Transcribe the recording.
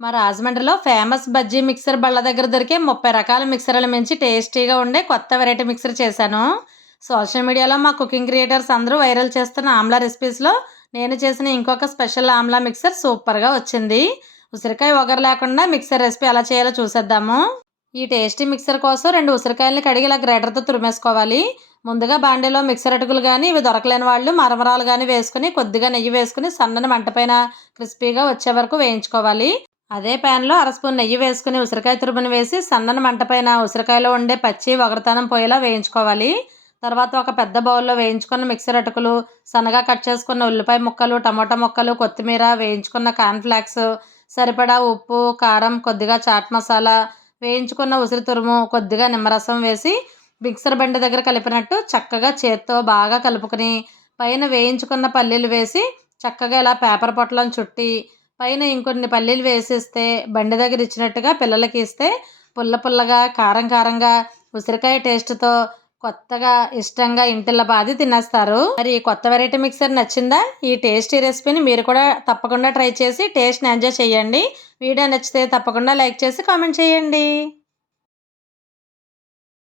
మా రాజమండ్రిలో famous bajji mixer బళ్ళ దగ్గర దొరికే ముప్పై రకాల మిక్సర్లు మించి టేస్టీగా ఉండే కొత్త వెరైటీ మిక్సర్ చేశాను. సోషల్ మీడియాలో మా కుకింగ్ క్రియేటర్స్ అందరూ వైరల్ చేస్తున్న ఆమ్లా రెసిపీస్లో నేను చేసిన ఇంకొక స్పెషల్ ఆమ్లా మిక్సర్ సూపర్గా వచ్చింది. ఉసిరికాయ ఒగరు లేకుండా మిక్సర్ రెసిపీ ఎలా చేయాలో చూసేద్దాము. ఈ టేస్టీ మిక్సర్ కోసం రెండు ఉసిరికాయలని కడిగి ఇలా గ్రైడర్తో తురిమేసుకోవాలి. ముందుగా బాండీలో మిక్సర్ అటుకులు కానీ ఇవి దొరకలేని వాళ్ళు మరమరాలు కానీ వేసుకుని కొద్దిగా నెయ్యి వేసుకుని సన్నని మంట పైన క్రిస్పీగా వచ్చే వరకు వేయించుకోవాలి. అదే ప్యాన్లో అర స్పూన్ నెయ్యి వేసుకుని ఉసిరికాయ తురుమును వేసి సన్నని మంట పైన ఉసిరికాయలో ఉండే పచ్చి ఒగరతనం పోయేలా వేయించుకోవాలి. తర్వాత ఒక పెద్ద బౌల్లో వేయించుకున్న మిక్సర్ అటుకులు సన్నగా కట్ చేసుకున్న ఉల్లిపాయ ముక్కలు టమాటా ముక్కలు కొత్తిమీర వేయించుకున్న కార్న్ఫ్లాక్స్ సరిపడా ఉప్పు కారం కొద్దిగా చాట్ మసాలా వేయించుకున్న ఉసిరి తురుము కొద్దిగా నిమ్మరసం వేసి మిక్సర్ బండి దగ్గర కలిపినట్టు చక్కగా చేత్తో బాగా కలుపుకొని పైన వేయించుకున్న పల్లీలు వేసి చక్కగా ఇలా పేపర్ పొట్లను చుట్టి పైన ఇంకొన్ని పల్లీలు వేసిస్తే బండి దగ్గర ఇచ్చినట్టుగా పిల్లలకి ఇస్తే పుల్ల పుల్లగా కారం కారంగా ఉసిరికాయ టేస్ట్తో కొత్తగా ఇష్టంగా ఇంటిల్ల బాది తినేస్తారు. మరి కొత్త వెరైటీ మిక్సర్ నచ్చిందా? ఈ టేస్టీ రెసిపీని మీరు కూడా తప్పకుండా ట్రై చేసి టేస్ట్ని ఎంజాయ్ చేయండి. వీడియో నచ్చితే తప్పకుండా లైక్ చేసి కామెంట్ చేయండి.